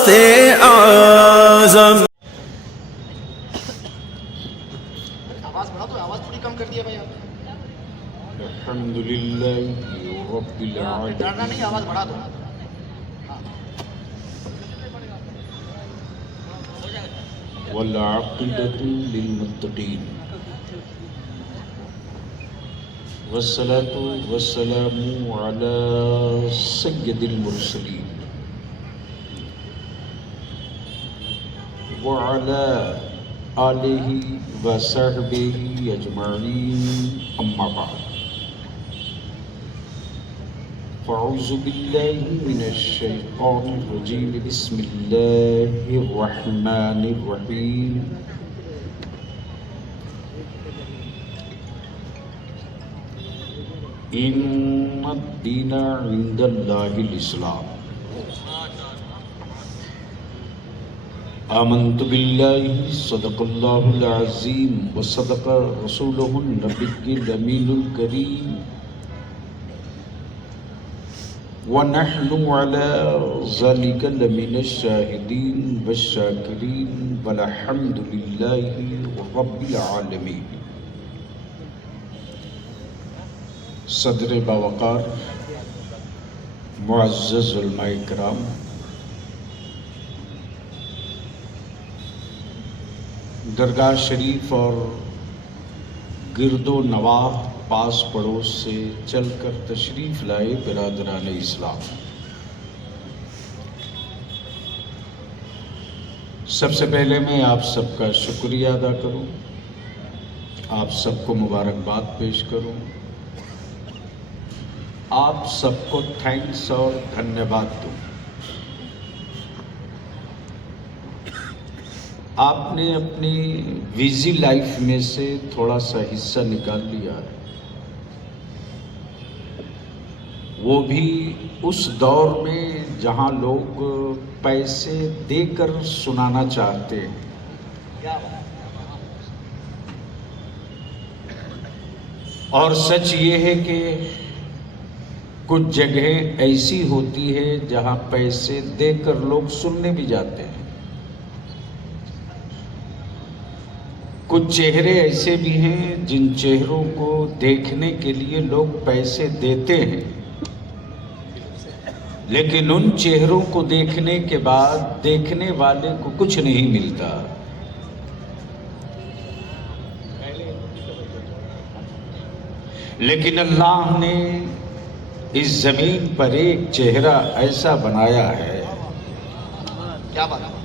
से आज़म। आवाज बढ़ा दो, आवाज थोड़ी कम कर दिया भाई आपने। अल्हम्दुलिल्लाहि रब्बिल डरना नहीं, आवाज बढ़ा दो। आलमीन वल आक़िबतु लिल मुत्तक़ीन वस्सलातु वस्सलामु अला सय्यिदिल मुरसलीन व अला आलिहि व सहबिहि अजमईन अम्मा बाद। फ़अऊज़ु बिल्लाहि मिनश शैतानिर रजीम। बिस्मिल्लाहिर रहमानिर रहीम। इन्नद-दीना इंदल्लाहिल इस्लाम। आमन्तु बिल्लाहि सदक़ल्लाहुल अज़ीम व सदक़ रसूलुहुन नबिय्युल अमीनुल करीम व नहनु अला ज़ालिका लमिनश शाहिदीन वश्शाकिरीन वल्हम्दुलिल्लाहि रब्बिल आलमीन। सदर बावकार मुअज़्ज़ज़ उलमाए किराम, दरगाह शरीफ और गिरदो नवाह पास पड़ोस से चलकर तशरीफ़ लाए बिरादरान इस्लाम, सबसे पहले मैं आप सबका शुक्रिया अदा करूं, आप सबको मुबारकबाद पेश करूं, आप सबको थैंक्स और धन्यवाद दूं। आपने अपनी बिजी लाइफ में से थोड़ा सा हिस्सा निकाल लिया है, वो भी उस दौर में जहां लोग पैसे देकर सुनाना चाहते हैं। और सच ये है कि कुछ जगह ऐसी होती है जहां पैसे देकर लोग सुनने भी जाते हैं। कुछ चेहरे ऐसे भी हैं जिन चेहरों को देखने के लिए लोग पैसे देते हैं, लेकिन उन चेहरों को देखने के बाद देखने वाले को कुछ नहीं मिलता। लेकिन अल्लाह ने इस जमीन पर एक चेहरा ऐसा बनाया है, क्या बात है,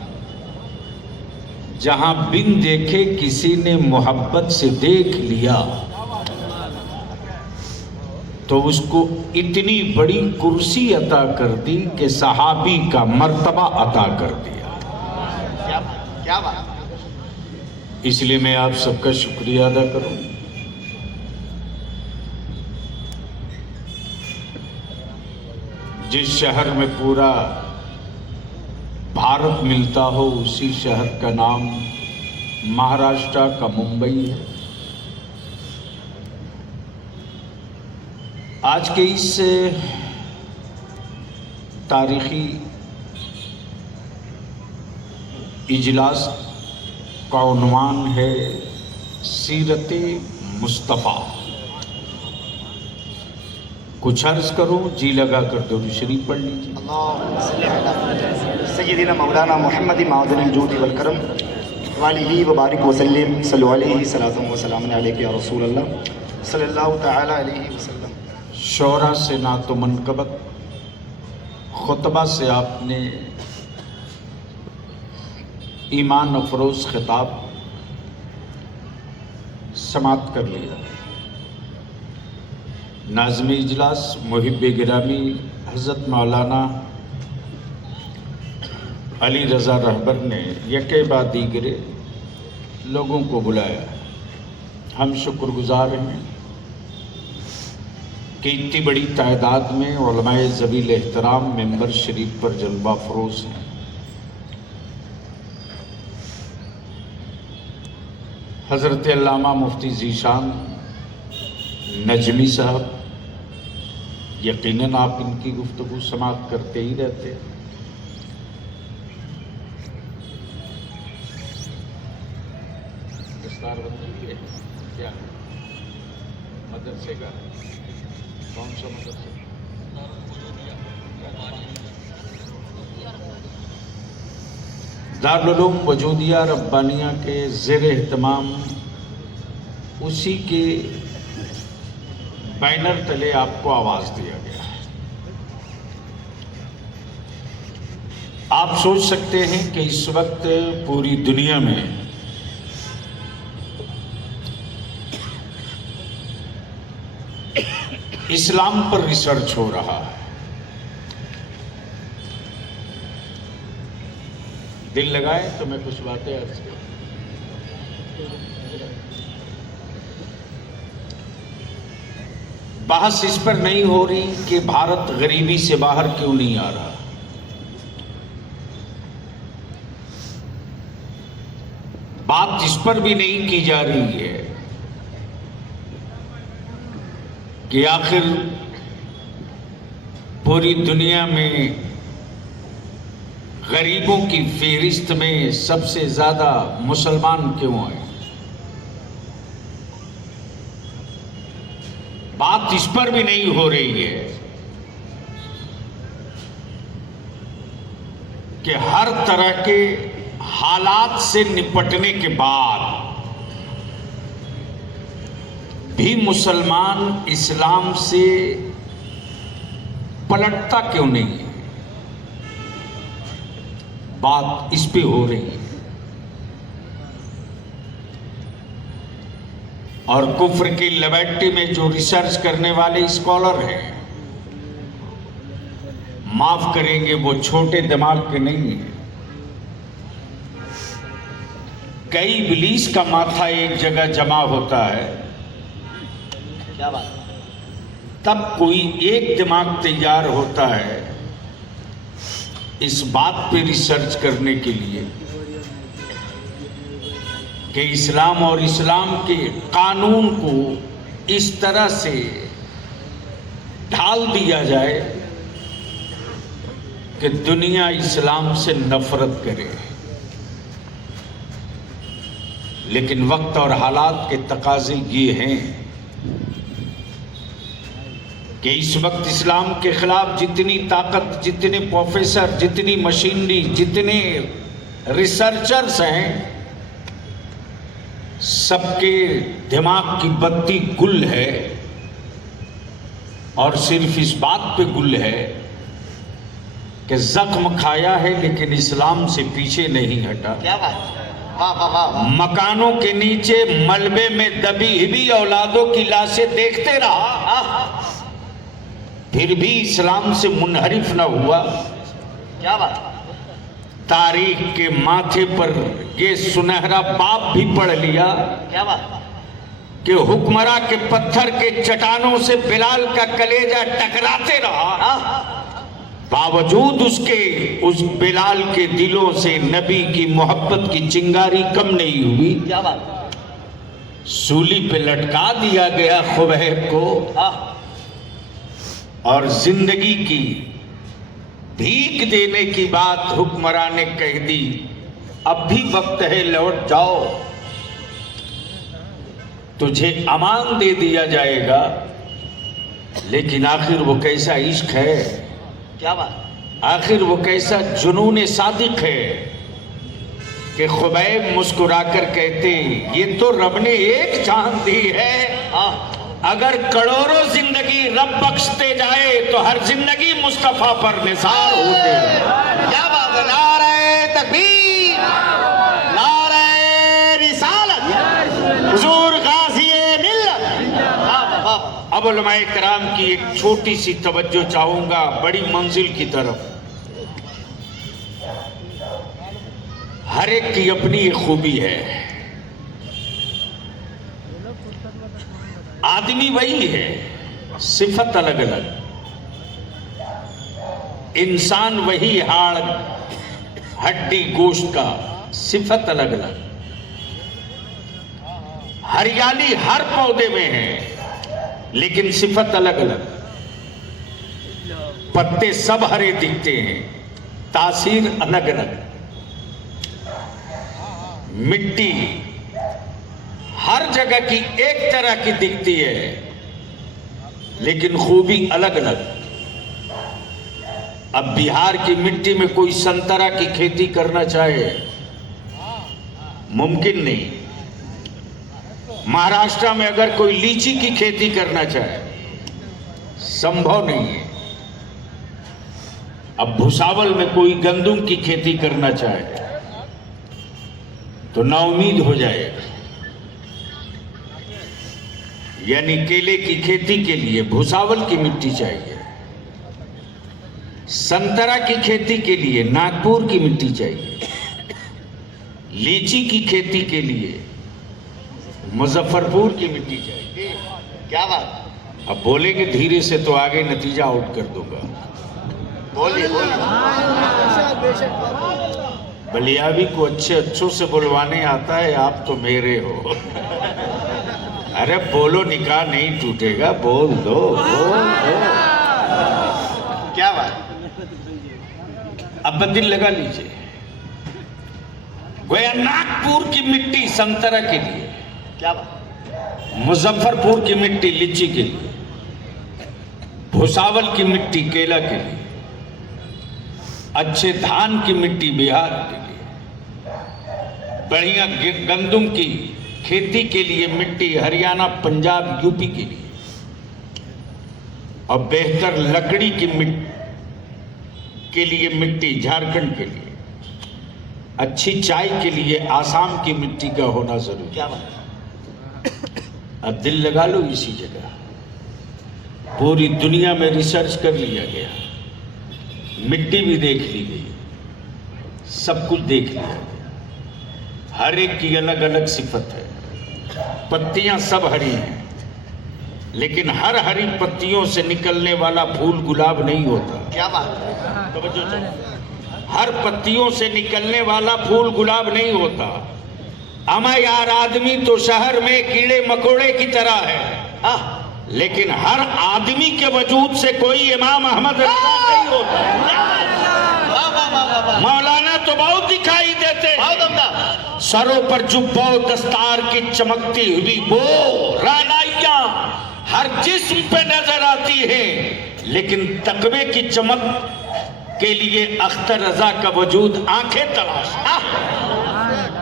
जहां बिन देखे किसी ने मोहब्बत से देख लिया तो उसको इतनी बड़ी कुर्सी अता कर दी कि सहाबी का मर्तबा अता कर दिया। क्या बात। इसलिए मैं आप सबका शुक्रिया अदा करूं। जिस शहर में पूरा भारत मिलता हो, उसी शहर का नाम महाराष्ट्र का मुंबई है। आज के इस तारीखी इजलास का उन्वान है सीरत मुस्तफ़ा। कुछ अर्ज करूं, जी लगा कर दुरूद शरीफ पढ़ लीजिए। सय्यदना मौलाना मोहम्मद मादनिल जूदी वल करम वालिही व बारिक वसल्लम सल्लल्लाहु अलैहि सलाम व सलाम अलैका या रसूल अल्लाह सल्लल्लाहु तआला अलैहि वसल्लम। शौरा से ना तो मनकबत खुतबा से आपने ईमान अफरोज खिताब समात कर लिया। नाज़िम इजलास मुहिब्बे गिरामी हज़रत मौलाना अली रज़ा रहबर ने यके बाद दीगरे लोगों को बुलाया। हम शुक्रगुजार हैं कि इतनी बड़ी तादाद में उलमाए ज़वील एहतराम मेंबर शरीफ पर जलवा फरोज हैं। हज़रत अल्लामा मुफ्ती ज़ीशान नजमी साहब, यकीनन आप इनकी गुफ्तगू समात करते ही रहते हैं। दस्तार बंदी है क्या? मदरसे का कौन सा मदरसा? दारुल उलूम वजूदिया रब्बानिया के ज़ेर एहतमाम उसी के बैनर तले आपको आवाज़ दिया गया है। आप सोच सकते हैं कि इस वक्त पूरी दुनिया में इस्लाम पर रिसर्च हो रहा है। दिल लगाए तो मैं कुछ बातें अर्ज करूं। बहस इस पर नहीं हो रही कि भारत गरीबी से बाहर क्यों नहीं आ रहा। बात इस पर भी नहीं की जा रही है कि आखिर पूरी दुनिया में गरीबों की फेहरिस्त में सबसे ज्यादा मुसलमान क्यों आए। बात इस पर भी नहीं हो रही है कि हर तरह के हालात से निपटने के बाद भी मुसलमान इस्लाम से पलटता क्यों नहीं है। बात इस पे हो रही है। और कुफ्र की लेबोरेटरी में जो रिसर्च करने वाले स्कॉलर हैं, माफ करेंगे, वो छोटे दिमाग के नहीं है। कई इब्लीस का माथा एक जगह जमा होता है, क्या बात, तब कोई एक दिमाग तैयार होता है इस बात पे रिसर्च करने के लिए कि इस्लाम और इस्लाम के कानून को इस तरह से ढाल दिया जाए कि दुनिया इस्लाम से नफरत करे। लेकिन वक्त और हालात के तकाजे ये हैं कि इस वक्त इस्लाम के खिलाफ जितनी ताकत, जितने प्रोफेसर, जितनी मशीनरी, जितने रिसर्चर्स हैं, सबके दिमाग की बत्ती गुल है और सिर्फ इस बात पे गुल है कि जख्म खाया है लेकिन इस्लाम से पीछे नहीं हटा। क्या बात, वाह वाह वाह। मकानों के नीचे मलबे में दबी हुई औलादों की लाशें देखते रहा, फिर भी इस्लाम से मुनहरिफ न हुआ। क्या बात, तारीख के माथे पर ये सुनहरा बाप भी पढ़ लिया। क्या बात, कि हुक्मरा के पत्थर के चट्टानों से बिलाल का कलेजा टकराते रहा, बावजूद उसके उस बिलाल के दिलों से नबी की मोहब्बत की चिंगारी कम नहीं हुई। क्या बात, सूली पे लटका दिया गया खुबैब को और जिंदगी की भीख देने की बात हुक्मरान ने कह दी, अब भी वक्त है लौट जाओ, तुझे अमान दे दिया जाएगा। लेकिन आखिर वो कैसा इश्क है, क्या बात, आखिर वो कैसा जुनून सादिक है कि खुबैब मुस्कुराकर कहते, ये तो रब ने एक चांद दी है, अगर करोड़ों जिंदगी रब बख्शते जाए तो हर जिंदगी मुस्तफा पर निसार होते हैं। क्या बात है, नारे तकबीर, नारे रिसालत, हुजूर गाज़ी-ए मिल्लत। अब उलमाए किराम की एक छोटी सी तवज्जो चाहूंगा बड़ी मंजिल की तरफ। हर एक की अपनी एक खूबी है, आदमी वही है, सिफत अलग अलग। इंसान वही हाड़ हड्डी गोश्त का, सिफत अलग अलग। हरियाली हर पौधे में है लेकिन सिफत अलग अलग। पत्ते सब हरे दिखते हैं, तासीर अलग अलग। मिट्टी हर जगह की एक तरह की दिखती है, लेकिन खूबी अलग अलग। अब बिहार की मिट्टी में कोई संतरा की खेती करना चाहे, मुमकिन नहीं। महाराष्ट्र में अगर कोई लीची की खेती करना चाहे, संभव नहीं है। अब भुसावल में कोई गंदुम की खेती करना चाहे तो नाउमीद हो जाएगा। यानी केले की खेती के लिए भुसावल की मिट्टी चाहिए, संतरा की खेती के लिए नागपुर की मिट्टी चाहिए, लीची की खेती के लिए मुजफ्फरपुर की मिट्टी चाहिए। क्या बात। अब बोलेंगे धीरे से तो आगे नतीजा आउट कर दूंगा। बोलिए बोलिए। बलियावी को अच्छों से बुलवाने आता है, आप तो मेरे हो। अरे बोलो, निकाह नहीं टूटेगा, बोल दो, बोल दो। क्या बात। अब दिल लगा लीजिए, गोया नागपुर की मिट्टी संतरा के लिए, क्या बात। मुजफ्फरपुर की मिट्टी लीची के लिए, भुसावल की मिट्टी केला के लिए, अच्छे धान की मिट्टी बिहार के लिए, बढ़िया गंदुम की खेती के लिए मिट्टी हरियाणा पंजाब यूपी के लिए, और बेहतर लकड़ी की मिट्टी के लिए मिट्टी झारखंड के लिए, अच्छी चाय के लिए आसाम की मिट्टी का होना जरूरी। क्या बात। अब दिल लगा लो इसी जगह। पूरी दुनिया में रिसर्च कर लिया गया, मिट्टी भी देख ली गई, सब कुछ देख लिया गया। हर एक की अलग अलग सिफत है। पत्तियां सब हरी हैं, लेकिन हर हरी पत्तियों से निकलने वाला फूल गुलाब नहीं होता। क्या बात। हर पत्तियों से निकलने वाला फूल गुलाब नहीं होता। अमा यार, आदमी तो शहर में कीड़े मकोड़े की तरह है, लेकिन हर आदमी के वजूद से कोई इमाम अहमद रज़ा नहीं होता। मौलाना तो बहुत दिखाई देते, सरों पर जुब्बो दस्तार की चमकती हुई वो रानाइयां हर जिस्म पे नजर आती है, लेकिन तकवे की चमक के लिए अख्तर रजा का वजूद आंखें तलाश।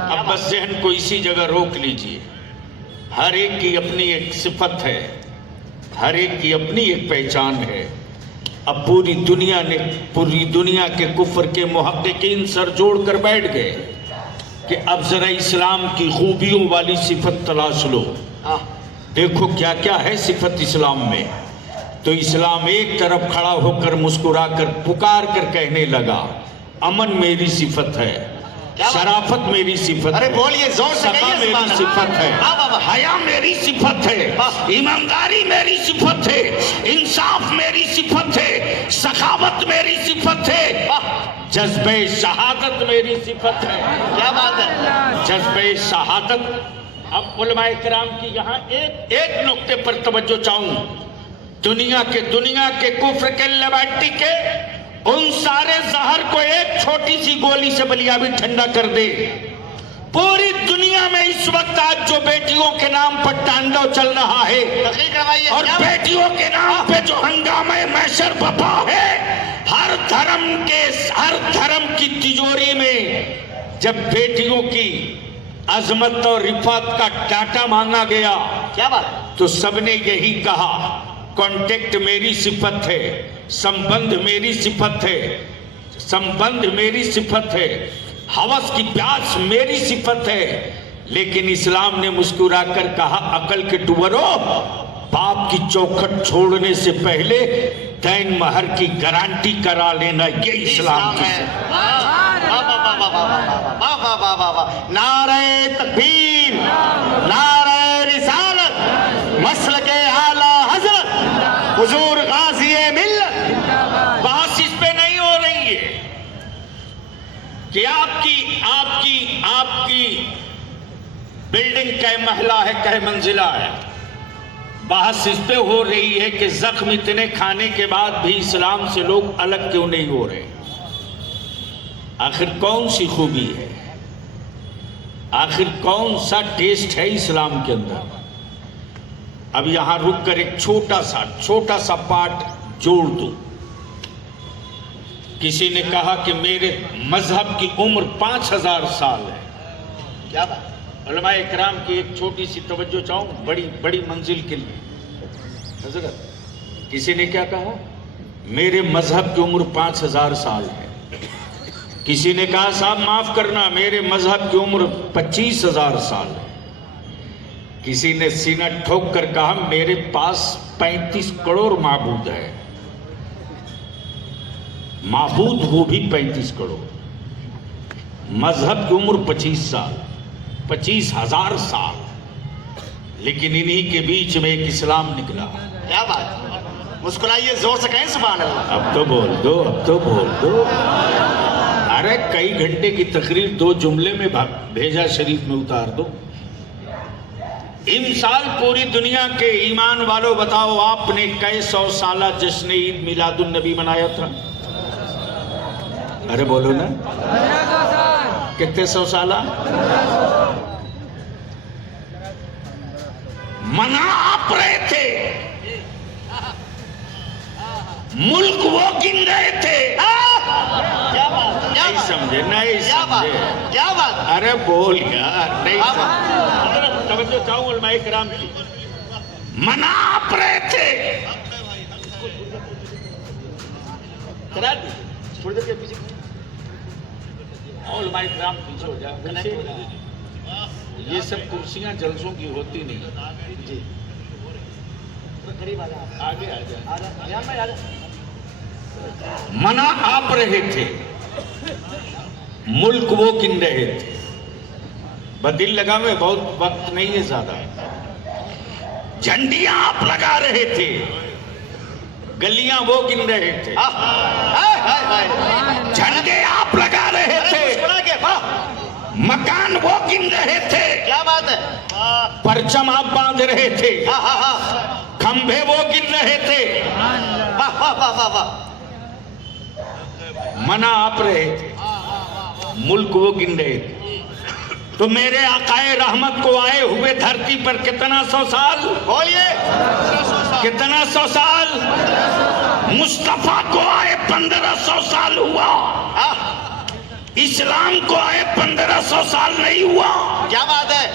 अब बस जहन को इसी जगह रोक लीजिए। हर एक की अपनी एक सिफत है, हर एक की अपनी एक पहचान है। अब पूरी दुनिया के कुफ्र के मुहक्किकीन सर जोड़ कर बैठ गए कि अब जरा इस्लाम की खूबियों वाली सिफत तलाश लो, देखो क्या क्या है सिफत इस्लाम में। तो इस्लाम एक तरफ खड़ा होकर मुस्कुराकर पुकार कर कहने लगा, अमन मेरी सिफत है, शराफत मेरी सिफत अरे है, बोलिए जोर से, मेरी सिफत है, हया मेरी सिफत है, ईमानदारी मेरी सिफत है, इंसाफ मेरी सिफत है, सखावत मेरी सिफत है, जज्बे शहादत मेरी सिफत है। क्या बात है। जज्बे शहादत। अब उलमाए किराम की यहाँ एक नुक्ते पर तवज्जो चाहूं। दुनिया के कुफ्र के लिबर्टी के उन सारे जहर को एक छोटी सी गोली से बलियाबी ठंडा कर दे। पूरी दुनिया में इस वक्त आज जो बेटियों के नाम पर तांडव चल रहा है और बेटियों के नाम पे जो हंगामे मैशर बपा है, हर धर्म की तिजोरी में जब बेटियों की अजमत और रिफात का डाटा मांगा गया, क्या बात, तो सबने यही कहा, कांटेक्ट मेरी सिफत है, संबंध मेरी सिफत है, संबंध मेरी सिफत है, हवस की प्यास मेरी सिफत है। लेकिन इस्लाम ने मुस्कुराकर कहा, अकल के टुवरो, बाप की चौखट छोड़ने से पहले दैन महर की गारंटी करा लेना, ये इस्लाम की नारे तकबीर, नारे रिसालत, मसल के आला हजरत हुजूर गाज़ी मिल्लत। बहस इस पे नहीं हो रही है कि आपकी बिल्डिंग कै महला है, कै मंजिला है। बहस इस पे हो रही है कि जख्म इतने खाने के बाद भी इस्लाम से लोग अलग क्यों नहीं हो रहे। आखिर कौन सी खूबी है? आखिर कौन सा टेस्ट है इस्लाम के अंदर? अब यहां रुककर एक छोटा सा पार्ट जोड़ दूं। किसी ने कहा कि मेरे मजहब की उम्र 5000 साल है। क्या बात? उलमाए इकराम की एक छोटी सी तवज्जो चाहूं बड़ी बड़ी मंजिल के लिए। हजरत, किसी ने क्या कहा? मेरे मजहब की उम्र 5000 साल है। किसी ने कहा साहब माफ करना, मेरे मजहब की उम्र 25000 साल है। किसी ने सीना ठोक कर कहा मेरे पास 35 करोड़ माबूद है। माबूद वो भी 35 करोड़, मजहब की उम्र 25 साल, 25,000 साल, लेकिन इन्हीं के बीच में एक इस्लाम निकला। क्या बात? मुस्कुराइए, जोर से कहें सुभान अल्लाह। अब तो बोल दो, अब तो बोल दो। अरे कई घंटे की तकरीर 2 जुमले में भेजा शरीफ में उतार दो। इन साल पूरी दुनिया के ईमान वालों बताओ, आपने कई 100 साला जश्न ईद मिलादुन नबी मनाया था? अरे बोलो ना, कितने 100 साला मना आप रहे थे, मुल्क वो गिन रहे थे। क्या बात? नहीं समझे, नहीं समझे। क्या बात? अरे बोल यार, नहीं समझे। तवज्जो चाहूं उलमाए किराम की। मना आप रहे थे, करा दी थोड़ी देर के पीछे। उलमाए किराम पीछे हो जाए। ये सब कुर्सियां जलसों की होती नहीं जी। करीब आगे आ जाए। मना आप रहे थे, मुल्क वो गिन रहे थे। बदिल लगा में बहुत वक्त नहीं है ज्यादा। झंडियां आप लगा रहे थे, गलियां वो गिन रहे थे। झंडे आप लगा रहे थे, मकान वो गिन रहे थे। क्या बात है? परचम आप बांध रहे थे, खंभे वो गिन रहे थे। मना आप रहे थे, मुल्क वो गिन रहे थे। तो मेरे आकाए रहमत को आए हुए धरती पर कितना 100 साल? बोलिए। कितना 100 साल? मुस्तफा को आए 1500 साल हुआ, इस्लाम को आए 1500 साल नहीं हुआ। क्या बात है?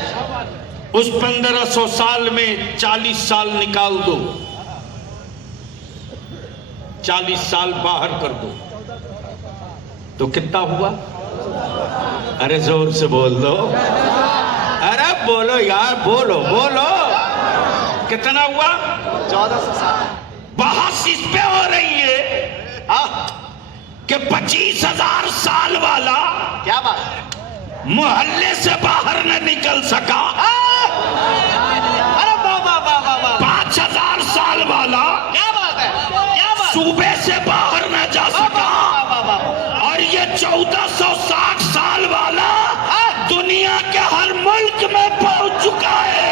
उस 1500 साल में 40 साल निकाल दो, 40 साल बाहर कर दो, तो कितना हुआ? अरे जोर से बोल दो, अरे बोलो यार, बोलो बोलो, कितना हुआ? 1400 साल। बहस इस पे हो रही है कि 25,000 साल वाला क्या बात? मोहल्ले से बाहर न निकल सका। अरे बाबा बाबा बाबा। 5,000 साल वाला क्या बात है? क्या बात? सूबे से बाहर न जा सका। और ये 1460 साल वाला दुनिया के हर मुल्क में पहुंच चुका है।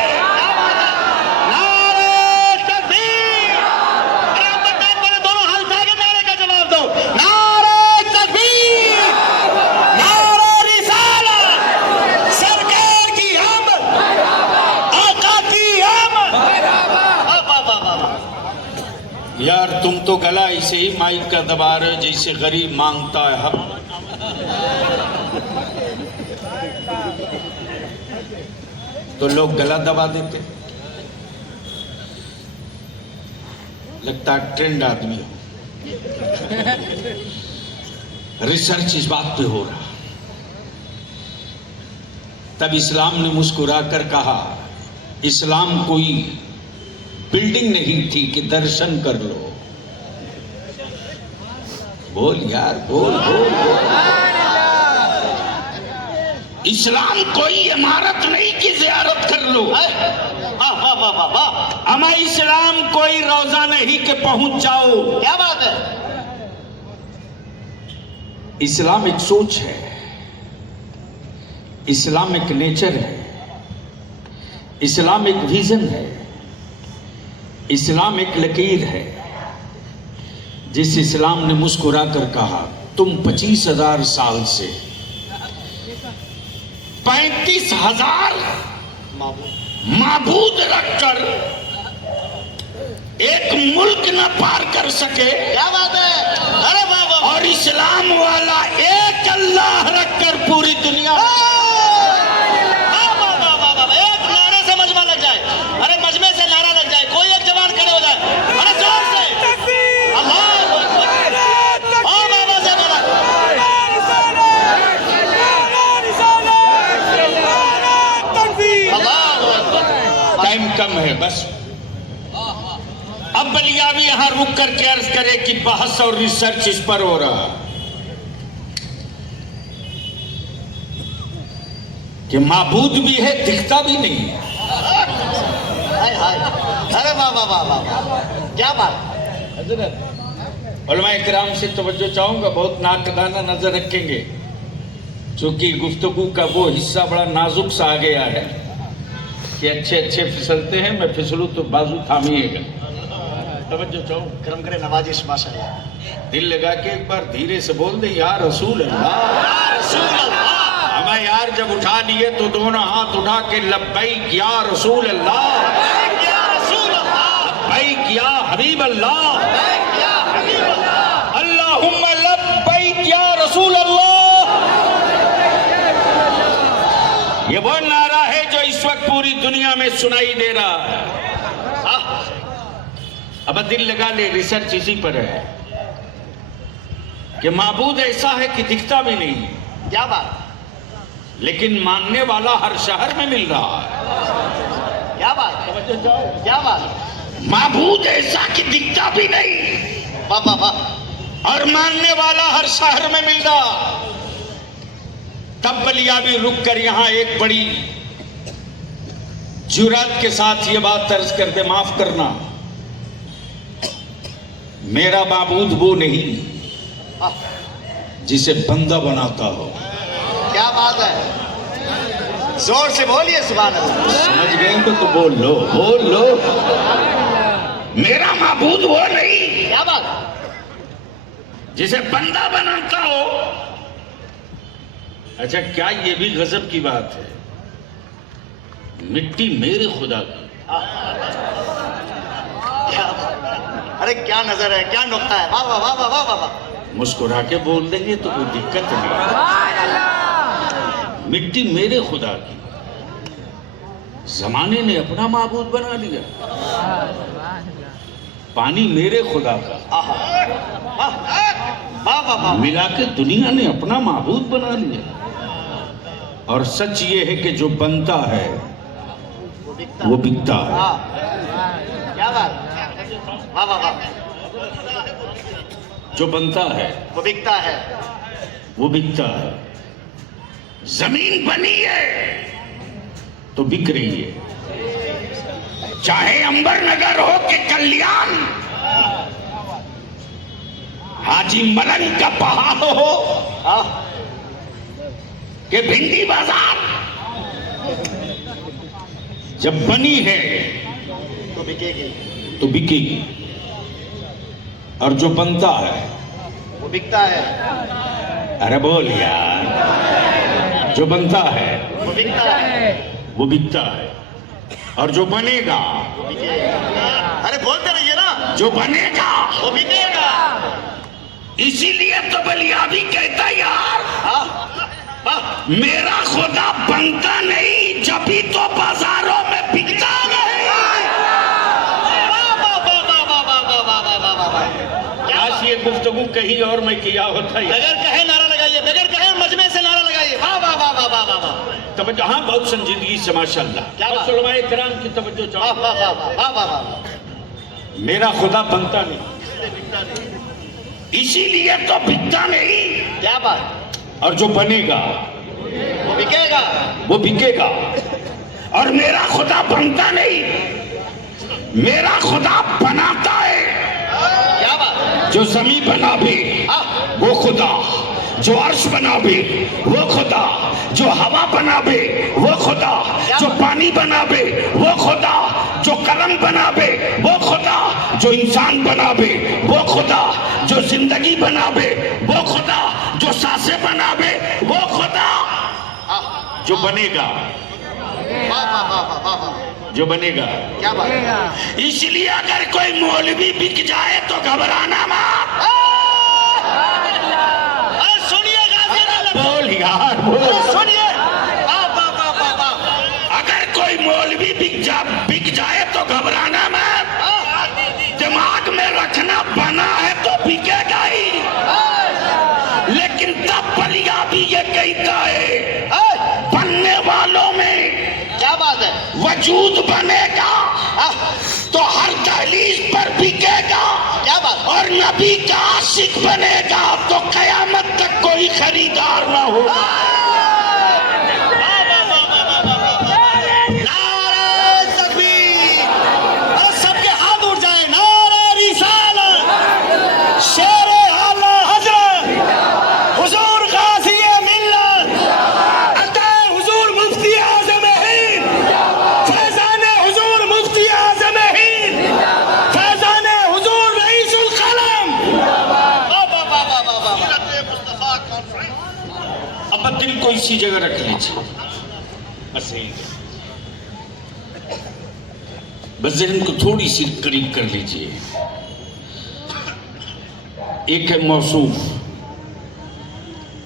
दोनों हाथ उठा के नारे का जवाब दो। नारे तकबीर, नारे रिसालत, सरकार की आमद, आका की आमद। यार तुम तो गला ऐसे ही माइक का दबा रहे हो जैसे गरीब मांगता है हक। तो लोग गला दबा देते, लगता है ट्रेंड आदमी हो। रिसर्च इस बात पे हो रहा। तब इस्लाम ने मुस्कुरा कर कहा, इस्लाम कोई बिल्डिंग नहीं थी कि दर्शन कर लो। बोल यार, बोल बोल बोल। इस्लाम कोई इमारत नहीं कि ज़ियारत कर लो। अमा इस्लाम कोई रोजा नहीं कि पहुंच जाओ। क्या बात है? इस्लाम एक सोच है, इस्लाम एक नेचर है, इस्लाम एक विजन है, इस्लाम एक लकीर है। जिस इस्लाम ने मुस्कुरा कर कहा तुम 25,000 साल से 35,000 माबूद रखकर एक मुल्क न पार कर सके। क्या बात है, अरे वाह वाह। और इस्लाम वाला एक अल्लाह रखकर पूरी दुनिया एक नारे से मजमा लग जाए, अरे मजमे से नारा लग जाए, कोई एक जवान खड़े हो जाए, अरे जोर से अल्लाह बाबा से बोला। टाइम कम है बस। अब बलियावी यहां रुक करके अर्ज करे कि बहस और रिसर्च इस पर हो रहा कि माबूद भी है, दिखता भी नहीं है। हाय हाय, अरे वाह वाह वाह वाह, क्या बात। उलमा इकराम से तवज्जो चाहूंगा, बहुत नाकदाना नजर रखेंगे, चूंकि गुफ्तगू का वो हिस्सा बड़ा नाजुक सा आ गया है कि अच्छे अच्छे फिसलते हैं, मैं फिसलूं तो बाजू थामिएगा। तवज्जो चाहूं, करम करे नवाजिश माशाल्लाह। दिल लगा के एक बार धीरे से बोल दे, या रसूल अल्लाह। हमें यार जब उठा लिए तो दोनों हाथ उठा के लब्बैक या रसूल अल्लाह, लब्बैक या हबीब अल्लाह, अल्लाहुम्मा लब्बैक या रसूल अल्लाह। ये वो नारा है जो इस वक्त पूरी दुनिया में सुनाई दे रहा है। अब दिल लगा ले, रिसर्च इसी पर है कि माबूद ऐसा है कि दिखता भी नहीं, क्या बात, लेकिन मानने वाला हर शहर में मिल रहा है। क्या बात, क्या बात। माबूद ऐसा कि दिखता भी नहीं, वाह वाह वाह। और मानने वाला हर शहर में मिल रहा। तब बलियावी रुक कर यहां एक बड़ी जुर्रत के साथ ये बात तर्ज कर दे, माफ करना, मेरा माबूद वो नहीं जिसे बंदा बनाता हो। क्या बात है, जोर से बोलिए सुभान अल्लाह। समझ गए तो बोल लो, बोल लो। मेरा माबूद वो नहीं, क्या बात, जिसे बंदा बनाता हो। अच्छा, क्या ये भी गजब की बात है, मिट्टी मेरे खुदा की। अरे क्या नजर है, क्या नुक्ता है, वाह वाह वाह वाह वाह वाह। मुस्कुरा के बोल देंगे तो कोई दिक्कत नहीं। मिट्टी मेरे खुदा की, जमाने ने अपना माबूद बना लिया। पानी मेरे खुदा का, वाह वाह वाह। मिला के दुनिया ने अपना माबूद बना लिया। और सच ये है कि जो बनता है वो बिकता है। क्या बात, वाह वाह वाह। जो बनता है वो बिकता है, वो बिकता है। जमीन बनी है तो बिक रही है, चाहे अंबरनगर हो कि कल्याण, हाजी मलंग का पहाड़ हो कि भिंडी बाजार, जब बनी है तो बिकेगी, तो बिकेगी। और जो बनता है वो बिकता है, अरे बोल यार, जो बनता है वो बिकता है, वो बिकता है। और जो बनेगा, वो बिकेगा। अरे बोलते रहिए ना, जो बनेगा वो बिकेगा। इसीलिए तो बलियावी कहता यार, मेरा खुदा बनता नहीं, जब भी तो बाजारों में बिकता नहीं। काश ये गुफ्तगू कहीं और में किया होता है। बगैर कहे नारा लगाइए, बगैर कहे मजमे से नारा लगाइए, वाह वाह वाह वाह वाह वाह। तवज्जो, हाँ, बहुत संजीदगी से माशाल्लाह। क्या बात। उलमाए किराम की तवज्जो चाहो। वाह वाह वाह वाह वाह। मेरा खुदा बनता नहीं, इसीलिए तो बिकता नहीं। क्या बात। और जो बनेगा वो बिकेगा, वो बिकेगा। और मेरा खुदा बनता नहीं, मेरा खुदा बनाता है। क्या बात। जो जमीन बना भी वो खुदा, जो अर्श बना भी वो खुदा, जो हवा बना भी वो खुदा, जो पानी बना भी वो खुदा, जो कलम बना भी वो खुदा, जो इंसान बना भी वो खुदा, जो जिंदगी बना भी वो खुदा, जो सांसें बना भी वो खुदा। जो बनेगा, वाह वाह वाह वाह वाह वाह, जो बनेगा। क्या बात है। इसलिए अगर कोई मौलवी बिक जाए तो घबराना मत। अरे सुनिए गाजी वाला, बोल यार बोल। अरे सुनिए, वाह वाह वाह वाह वाह। अगर कोई मौलवी बिक जाए तो घबराना मत। दिमाग में रखना, बना है तो बिकेगा ही, लेकिन तब बलिया भी ये कहता है बनने वालों में क्या बात है। वजूद बनेगा तो हर दहलीज पर बिकेगा, क्या बात। और नबी का आशिक बनेगा तो कयामत तक कोई खरीदार ना होगा। अब दिल को इसी जगह रख लीजिए, बस यही, बस जहन को थोड़ी सी करीब कर लीजिए। एक है मौसूफ,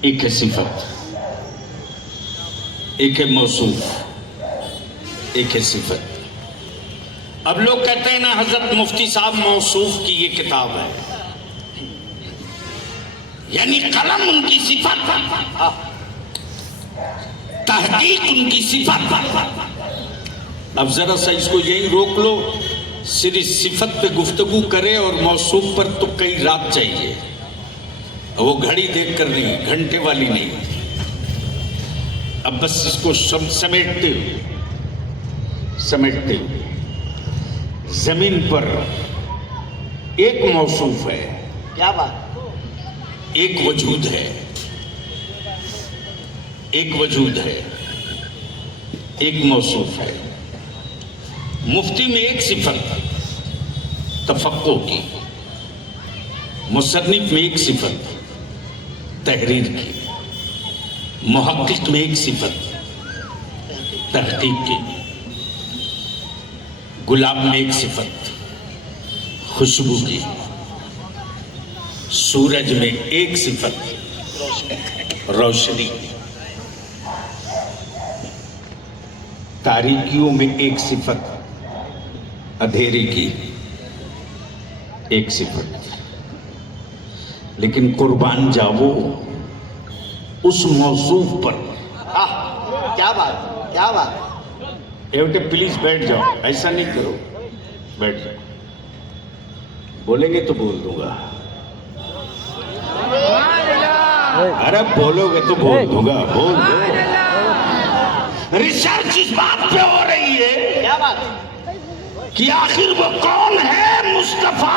एक है सिफत। एक है मौसूफ, एक है सिफत। अब लोग कहते हैं ना हजरत मुफ्ती साहब मौसूफ की ये किताब है, यानी कलम उनकी सिफत, तहकीक उनकी सिफत। अब जरा सा इसको यही रोक लो, सिर्फ सिफत पे गुफ्तगू करे और मौसूफ पर तो कई रात चाहिए। वो घड़ी देख कर नहीं, घंटे वाली नहीं। अब बस इसको समेटते हुए जमीन पर एक मौसूफ है, क्या बात। एक वजूद है, एक वजूद है, एक मौसूफ है। मुफ्ती में एक सिफत तफक्को की, मुसन्निफ में एक सिफत तहरीर की, मुहक्किक में एक सिफत तहकीक की, गुलाब में एक सिफत खुशबू की, सूरज में एक सिफत रोशनी, तारीकियों में एक सिफत अंधेरे की, एक सिफत। लेकिन कुर्बान जावो उस मौसूफ पर। क्या बात, क्या बात। बेटे प्लीज बैठ जाओ, ऐसा नहीं करो, बैठ जाओ। बोलेंगे तो बोल दूंगा, अरे बोलोगे तो बोल दूंगा, बोल दो। रिसर्च इस बात पे हो रही है, क्या बात कि आखिर वो कौन है मुस्तफा।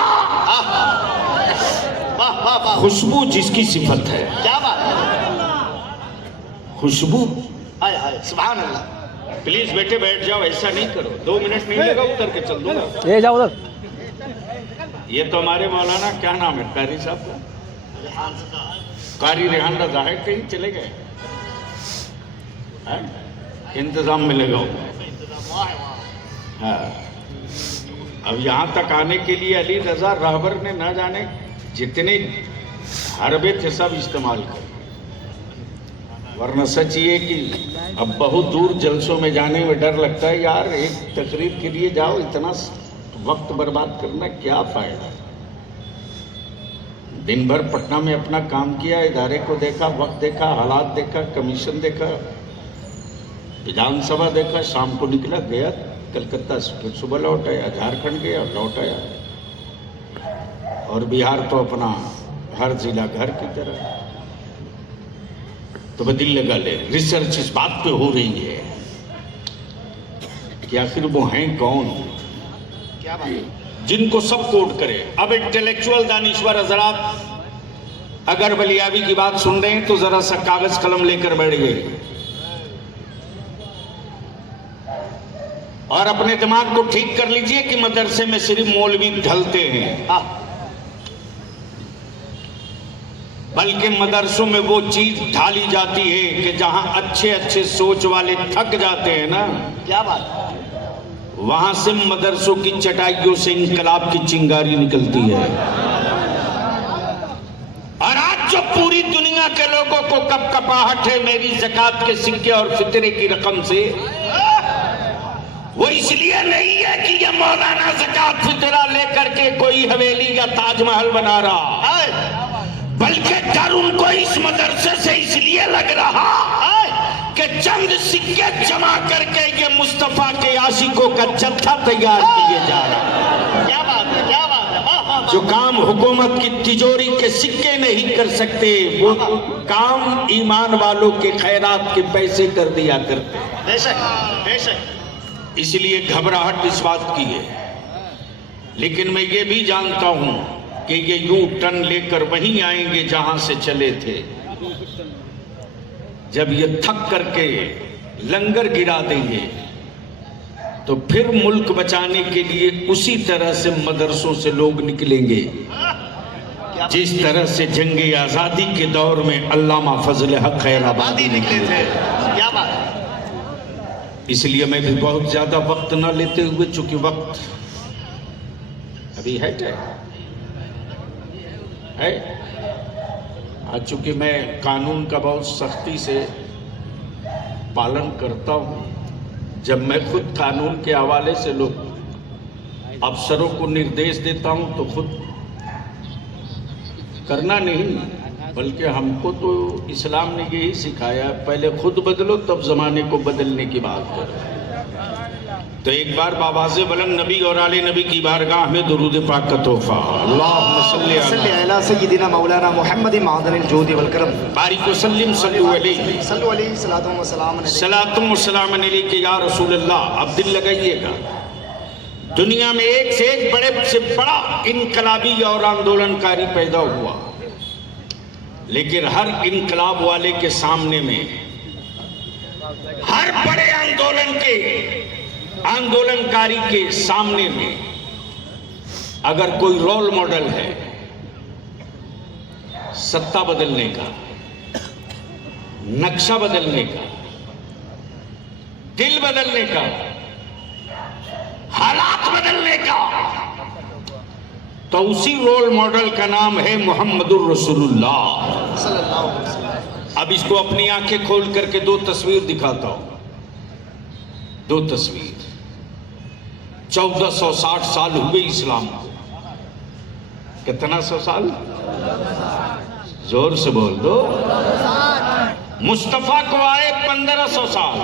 वाह वाह वाह, खुशबू जिसकी सिफत है, क्या बात। खुशबू। हाय हाय, सुभान अल्लाह। प्लीज बेटे बैठ जाओ, ऐसा नहीं करो, 2 मिनट नहीं लगा, उतर के चल दूंगा। ये जाओ उधर। ये तो हमारे मौलाना, क्या नाम है कारी साहब का, कारी रेहान रजा है, कहीं चले गए हैं? इंतजाम मिलेगा। हाँ, अब यहाँ तक आने के लिए अली रजा रहबर ने ना जाने जितने हरबे थे सब इस्तेमाल कर, वरना सच ये कि अब बहुत दूर जलसों में जाने में डर लगता है यार। एक तकरीर के लिए जाओ, इतना वक्त बर्बाद करना क्या फायदा। दिन भर पटना में अपना काम किया, इदारे को देखा, वक्त देखा, हालात देखा, कमीशन देखा, विधानसभा देखा, शाम को निकला, गया कलकत्ता, फिर सुबह लौट आया, झारखंड गया, लौट आया। और बिहार तो अपना हर जिला घर की तरह। तो दिल लगा ले, रिसर्च इस बात पे हो रही है कि आखिर वो हैं कौन, क्या बात। जिनको सब कोट करे। अब इंटेलेक्चुअल दानिश्वर हजरात अगर बलियावी की बात सुन रहे हैं तो जरा सा कागज कलम लेकर बैठ गए और अपने दिमाग को ठीक कर लीजिए कि मदरसे में सिर्फ मौलवी ढलते हैं। बल्कि मदरसों में वो चीज ढाली जाती है कि जहां अच्छे अच्छे सोच वाले थक जाते हैं ना, क्या बात, वहां से मदरसों की चटाइयों से इनकलाब की चिंगारी निकलती है। और आज जो पूरी दुनिया के लोगों को कपकपाहट है मेरी ज़कात के सिक्के और फितरे की रकम से, वो इसलिए नहीं है कि ये मौलाना ज़कात फितरा लेकर के कोई हवेली या ताजमहल बना रहा है, बल्कि डर उनको इस मदरसे से इसलिए लग रहा है कि चंद सिक्के जमा करके ये मुस्तफा के आशिकों का जत्था तैयार किए जा रहा है। क्या बात है, क्या बात है, वाह, वाह, वाह। जो काम हुकूमत की तिजोरी के सिक्के नहीं कर सकते, वो काम ईमान वालों के खैरात के पैसे कर दिया करते हैं। बेशक बेशक, इसलिए घबराहट इस बात की है। लेकिन मैं ये भी जानता हूं कि ये यूं टर्न लेकर वहीं आएंगे जहां से चले थे। जब ये थक करके लंगर गिरा देंगे तो फिर मुल्क बचाने के लिए उसी तरह से मदरसों से लोग निकलेंगे जिस तरह से जंगे आजादी के दौर में अल्लामा फजल हक खैराबादी निकले थे। क्या बात, इसलिए मैं भी बहुत ज्यादा वक्त न लेते हुए, चूंकि वक्त अभी है आज, चूंकि मैं कानून का बहुत सख्ती से पालन करता हूं। जब मैं खुद कानून के हवाले से लोग अफसरों को निर्देश देता हूं तो खुद करना नहीं, बल्कि हमको तो इस्लाम ने यही सिखाया, पहले खुद बदलो तब जमाने को बदलने की बात करो। तो एक बार बाबाज़े बुलंद नबी और आले नबी की बारगाह में दुरूद पाक का तोहफा। अल्लाहुम्मा सल्ली अला सय्यिदिना मौलाना मुहम्मद मादनिल जूदी वल करम बारिक वसल्लिम सल्लु अलैहि सल्लु अलैहि सलातुम व सलाम अलैहि सलातुम व सलाम अलैहि या रसूल अल्लाह। अब दिल लगाइएगा, दुनिया में एक से एक बड़े से बड़ा इनकलाबी और आंदोलनकारी पैदा हुआ, लेकिन हर इनकलाब वाले के सामने में, हर बड़े आंदोलनकारी के सामने में अगर कोई रोल मॉडल है सत्ता बदलने का, नक्शा बदलने का, दिल बदलने का, हालात बदलने का, तो उसी रोल मॉडल का नाम है मोहम्मदुर रसूलुल्लाह सल्लल्लाहु अलैहि वसल्लम। अब इसको अपनी आंखें खोल करके दो तस्वीर दिखाता हूं, दो तस्वीर। 1460 साल हुए इस्लाम को। कितना 100 साल? जोर से बोल दो। मुस्तफा को आए 1500 साल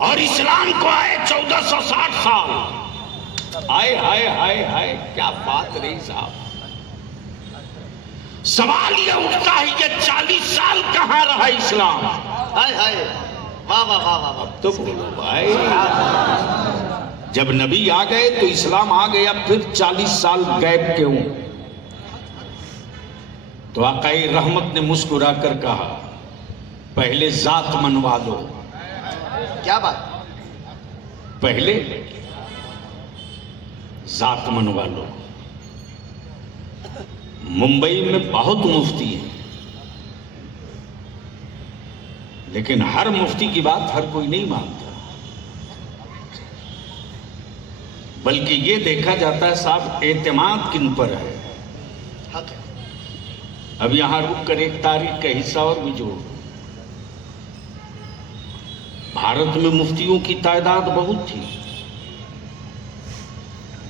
और इस्लाम को आए 1460 साल। हाय हाय हाय हाय, क्या बात रही साहब। सवाल ये उठता है कि 40 साल कहां रहा इस्लाम? हाय हाय, वाह वाह वाह वाह वाह। तो बोलो भाई, जब नबी आ गए तो इस्लाम आ गया, फिर 40 साल गैप क्यों? तो आकाए रहमत ने मुस्कुरा कर कहा, पहले जात मनवा दो। क्या बात, पहले जात मनवा लो। मुंबई में बहुत मुफ्ती हैं, लेकिन हर मुफ्ती की बात हर कोई नहीं मानता, बल्कि ये देखा जाता है साहब एतमाद किन पर है। हक है। अब यहां रुक कर एक तारीख का हिस्सा और भी जोड़। भारत में मुफ्तियों की तादाद बहुत थी,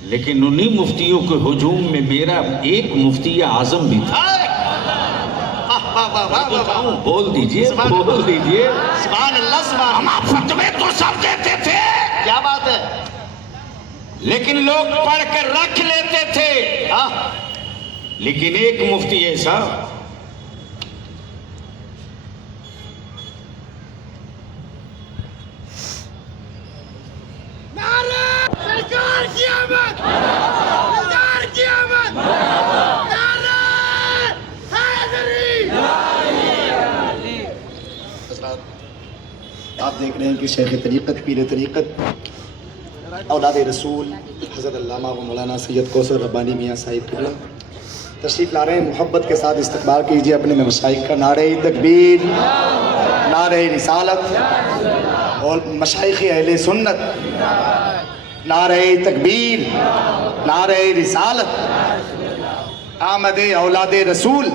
लेकिन उन्हीं मुफ्तियों के हुजूम में मेरा एक मुफ्ती आजम भी था। वाह वाह वाह वाह वाह। बोल दीजिए, बोल दीजिए। सुभान अल्लाह, सुभान। हम फतवे तो सब देते थे, क्या बात है। लेकिन लोग पढ़ कर रख लेते थे। हाँ, लेकिन एक मुफ्ती ऐसा सरकार की आमद, सरकार की आमद, नारे हैदरी। आप देख रहे हैं कि शेख तरीक़त, पीर तरीक़त, औलाद रसूल हज़रत अल्लामा व मौलाना सैयद कौसर रब्बानी मियाँ साहिब क़िबला तशरीफ ला रहे हैं, मोहब्बत के साथ इस्तकबाल कीजिए अपने मशाइख का। नारे तकबीर, नारे रिसालत और मशाइख अहले सुन्नत, नारे तकबीर, नारे रिसालत। आमदे औलादे रसूल,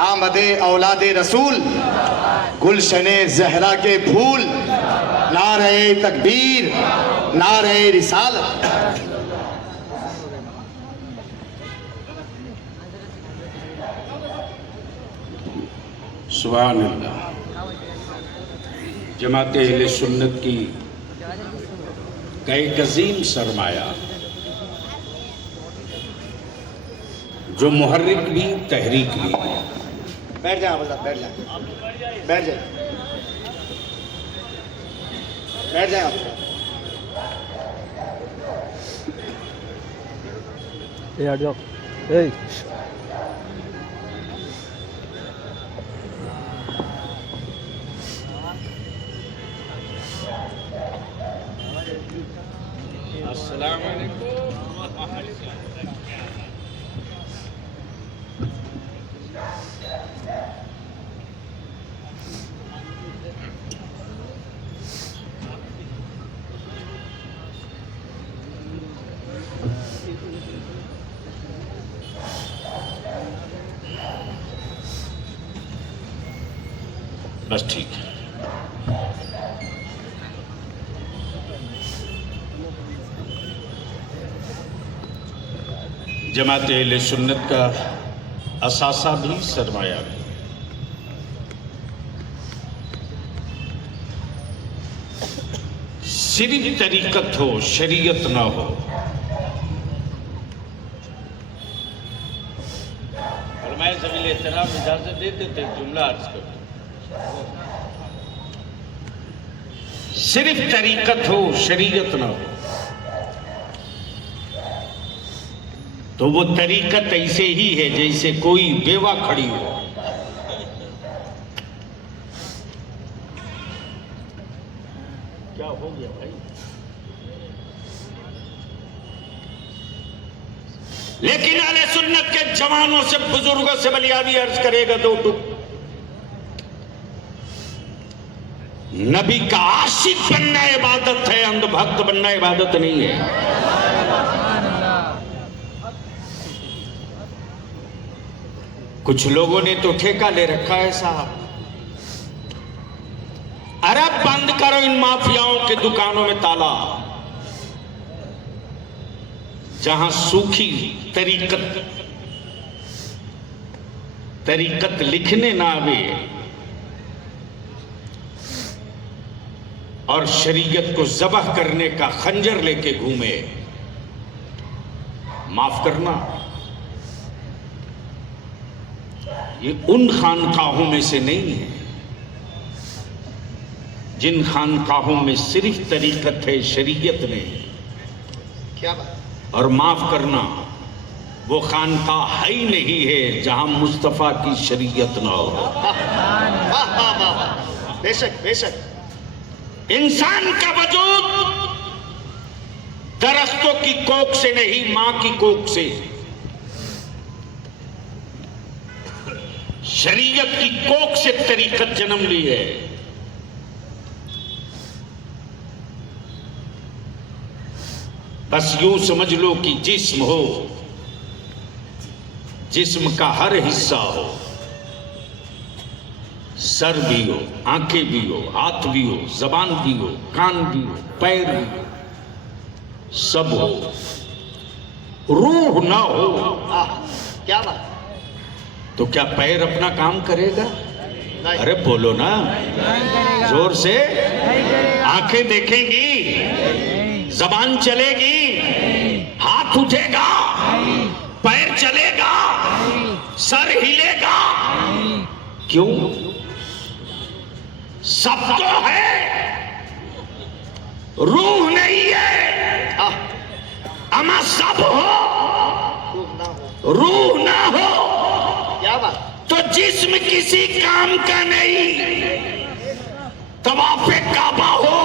आमदे औलादे रसूल, गुलशने जहरा के फूल, नारे तकबीर, नारे रिसालत। सुभान अल्लाह। जमात अहले सुन्नत की एक अजीम सरमाया, जो मुहर्रिक भी तहरीक भी। बैठ जाए आप, बैठ जाए, बैठ जाए, बैठ जाए आप। हट जाओ। अस्सलाम वालेकुम। बस ठीक है। जमात अहले सुन्नत का असासा भी सरमाया भी। सिर्फ तरीकत हो, शरीयत ना हो। फरमाए ज़मील एहतराम इजाजत देते थे, जुमला अर्ज करते। सिर्फ तरीकत हो, शरीयत ना हो, तो वो तरीकत ऐसे ही है जैसे कोई बेवा खड़ी हो। क्या हो गया भाई? लेकिन अहले सुन्नत के जवानों से, बुजुर्गों से बलियादी अर्ज करेगा तो नबी का आशिक बनना इबादत है, अंधभक्त बनना इबादत नहीं है। कुछ लोगों ने तो ठेका ले रखा है साहब। अरे बंद करो इन माफियाओं के दुकानों में ताला। जहां सूखी तरीकत लिखने ना आवे और शरीयत को ज़बह करने का खंजर लेके घूमे, माफ करना, ये उन खानकाहों में से नहीं है जिन खानकाहों में सिर्फ तरीकत है, शरीयत नहीं। क्या बात? और माफ करना, वो खानकाह है ही नहीं है जहां मुस्तफा की शरीयत ना हो। बेशक बेशक। इंसान का वजूद दरख्तों की कोख से नहीं, मां की कोख से। शरीयत की कोख से तरीकत जन्म ली है। बस यूं समझ लो कि जिस्म हो, जिस्म का हर हिस्सा हो, सर भी हो, आंखें भी हो, हाथ भी हो, जबान भी हो, कान भी हो, पैर भी हो, सब हो, रूह ना हो। क्या बात? तो क्या पैर अपना काम करेगा? अरे बोलो ना जोर से। आंखें देखेंगी, जबान चलेगी, हाथ उठेगा, पैर चलेगा, सर हिलेगा। क्यों? सब तो है, रूह नहीं है। अमा सब हो, रूह ना हो। क्या बात? तो जिस्म किसी काम का नहीं। तवाफ़े काबा हो,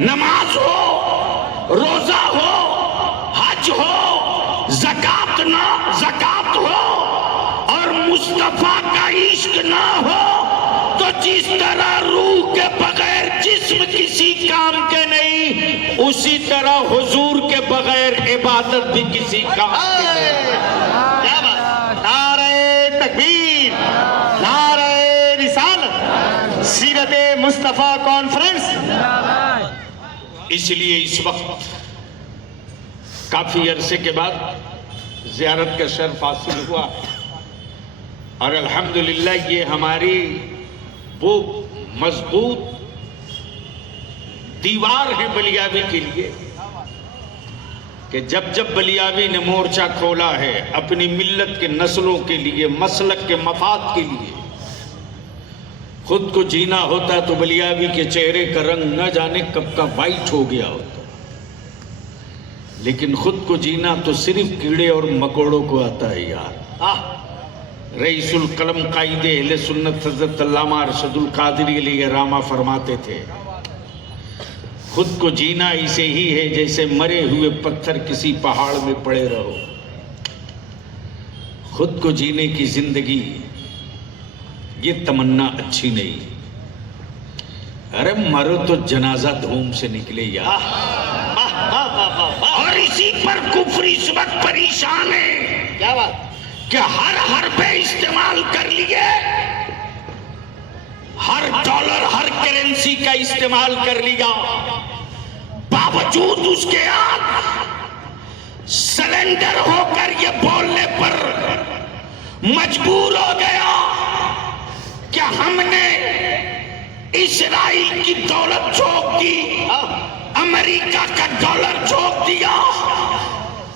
नमाज हो, रोजा हो, हज हो, ज़कात इश्क ना हो तो जिस तरह रूह के बगैर जिस्म किसी काम के नहीं, उसी तरह हुजूर के बगैर इबादत भी किसी काम के नहीं। क्या बात, नारे तकबीर, नारे रिसालत, सीरत मुस्तफा कॉन्फ्रेंस। इसलिए इस वक्त काफी अरसे के बाद ज़ियारत का शर्फ हासिल हुआ और अल्हम्दुलिल्लाह ये हमारी वो मजबूत दीवार है बलियावी के लिए कि जब जब बलियावी ने मोर्चा खोला है अपनी मिल्लत के नस्लों के लिए, मसलक के मफाद के लिए, खुद को जीना होता तो बलियावी के चेहरे का रंग न जाने कब का वाइट हो गया होता, लेकिन खुद को जीना तो सिर्फ कीड़े और मकोड़ों को आता है यार। रईसुल कलम कायदे अहले सुन्नत हज़रत अल्लामा अरशदुल कादरी अलैहि रहमा फरमाते थे, खुद को जीना इसे ही है जैसे मरे हुए पत्थर किसी पहाड़ में पड़े रहो। खुद को जीने की जिंदगी ये तमन्ना अच्छी नहीं। अरे मरो तो जनाजा धूम से निकले यार। और इसी पर कुफ्र इस वक्त परेशान है। क्या बात, कि हर पे इस्तेमाल कर लिए, हर डॉलर हर करेंसी का इस्तेमाल कर लिया, बावजूद उसके आप सरेंडर होकर ये बोलने पर मजबूर हो गया कि हमने इस्राइल की दौलत झोंक दी, अमेरिका का डॉलर झोंक दिया,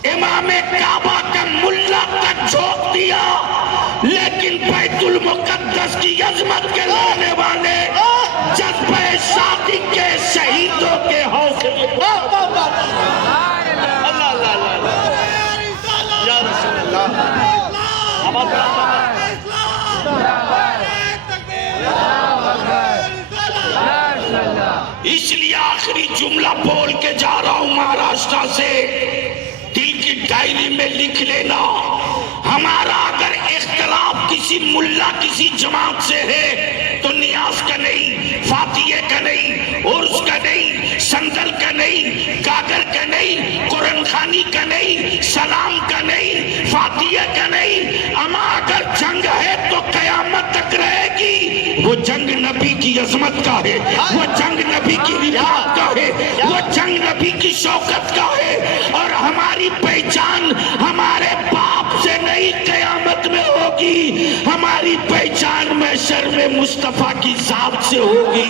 इमामे काबा का मुल्ला तक झोंक दिया, लेकिन बैतुल मुकद्दस की अजमत के लाने वाले जज्बे शादी के शहीदों के हौसले इसलिए आखिरी जुमला बोल के जा रहा हूं महाराष्ट्र से, दिल की डायरी में लिख लेना, हमारा अगर इख्तलाफ किसी मुल्ला किसी जमात से है तो नियाज का नहीं, फातिये का नहीं, उर्स का नहीं, संदल का नहीं, गागर का नहीं, कुरान खानी का नहीं, सलाम का नहीं, फातिये का नहीं। अमा अगर जंग है तो कयामत तक रहेगी। वो जंग नबी की अजमत का है, वो जंग नबी की रिफात का है, वो जंग नबी की शौकत का है। और हमारी पहचान हमारे बाप से नहीं कयामत में होगी, हमारी पहचान में शर्म मुस्तफा की जात से होगी।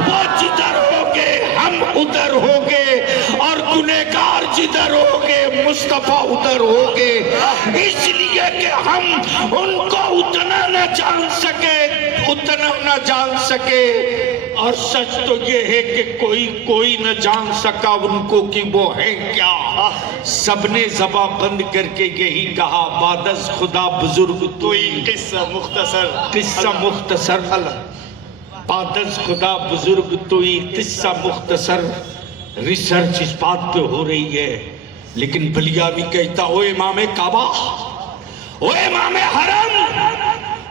वो जिधर होगे हम उधर होगे, और गुनहगार जिधर होगे मुस्तफा उधर होगे। इसलिए कि हम उनको उतना न जान सके, उतना न जान सके, और सच तो ये है कि कोई न जान सका उनको कि वो है क्या। सबने ज़बां बंद करके यही कहा, बादस खुदा बुजुर्ग कोई किस्सा मुख्तसर, किस्सा मुख्तसर, बादस खुदा बुजुर्ग तोई किस्सा मुख्तसर। रिसर्च इस बात पे हो रही है, लेकिन बलियावी कहता ओ इमामे काबा, ओ इमामे हरम,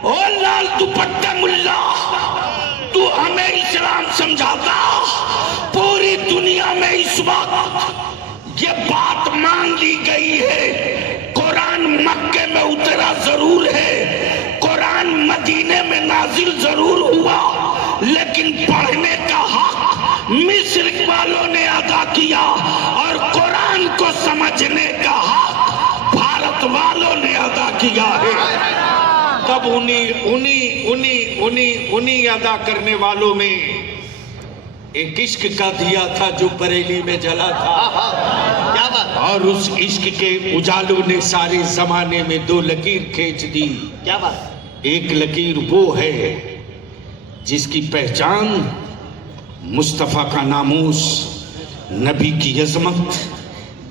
ओ लाल दुपट्टा मुल्ला, तू हमें इस्लाम समझाता। पूरी दुनिया में इस वक्त ये बात मान ली गई है, कुरान मक्के में उतरा जरूर है, कुरान मदीने में नाजिल जरूर हुआ, लेकिन पढ़ने का हक मिस्र वालों ने अदा किया, और कुरान को समझने का हक भारत वालों ने अदा किया है। तब उन्हीं अदा करने वालों में एक इश्क का दिया था जो बरेली में जला था। क्या बात, और उस इश्क के उजालों ने सारे जमाने में दो लकीर खींच दी। क्या बात, एक लकीर वो है जिसकी पहचान मुस्तफ़ा का नामूस, नबी की अजमत,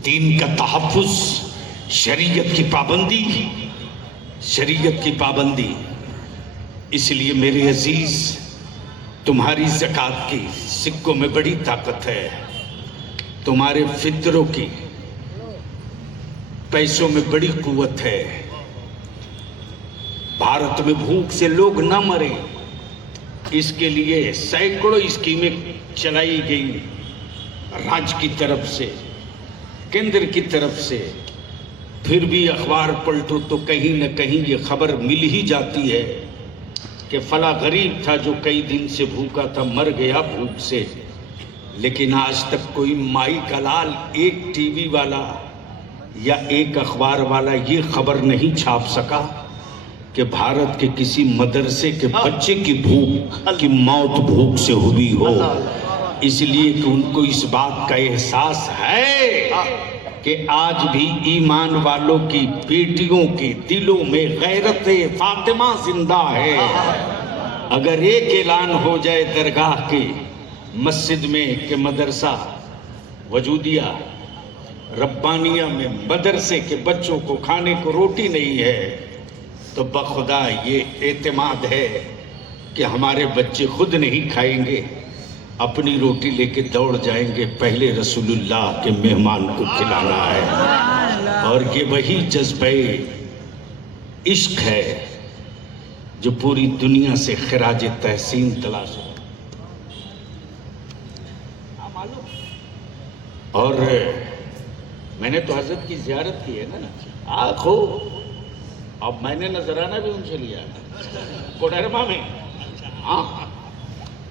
दीन का तहफ़्फ़ुज़, शरीयत की पाबंदी, शरीयत की पाबंदी। इसलिए मेरे अजीज, तुम्हारी ज़कात की सिक्कों में बड़ी ताकत है, तुम्हारे फितरों की पैसों में बड़ी कुव्वत है। भारत में भूख से लोग न मरे, इसके लिए सैकड़ों स्कीमें चलाई गई राज्य की तरफ से, केंद्र की तरफ से। फिर भी अखबार पलटो तो कहीं न कहीं ये खबर मिल ही जाती है कि फला गरीब था जो कई दिन से भूखा था, मर गया भूख से। लेकिन आज तक कोई माई का लाल, एक टीवी वाला या एक अखबार वाला ये खबर नहीं छाप सका कि भारत के किसी मदरसे के बच्चे की मौत भूख से हुई हो। इसलिए कि उनको इस बात का एहसास है कि आज भी ईमान वालों की बेटियों के दिलों में गैरत फातिमा जिंदा है। अगर एक ऐलान हो जाए दरगाह के मस्जिद में कि मदरसा वजूदिया रब्बानिया में मदरसे के बच्चों को खाने को रोटी नहीं है, तो बखुदा ये एतमाद है कि हमारे बच्चे खुद नहीं खाएंगे, अपनी रोटी लेके दौड़ जाएंगे, पहले रसूलुल्लाह के मेहमान को खिलाना है। और ये वही जज्बे इश्क है जो पूरी दुनिया से खराज तहसीन तलाश है। और मैंने तो हजरत की जियारत की है ना, आखो अब मैंने नजराना भी उनसे लिया कोडरमा में। हाँ,